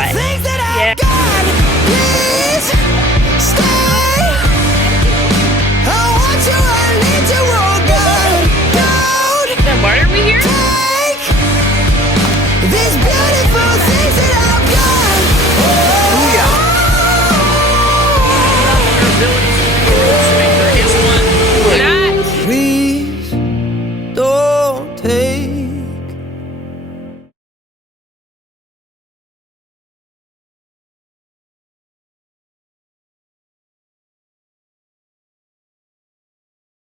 what? Things that Yeah. I've got, please stay. I want you, I need you, oh God. Don't Then why are we here? take these beautiful things that I